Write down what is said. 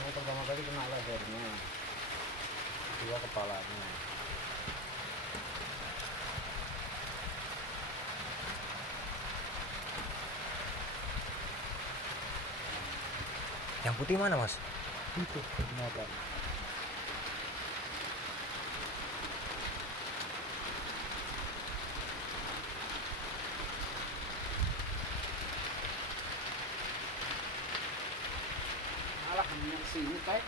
Yang pertama kali kena lehernya, kedua kepalanya. Yang putih mana, Mas? Itu kenapa? Malah hanya sini kayak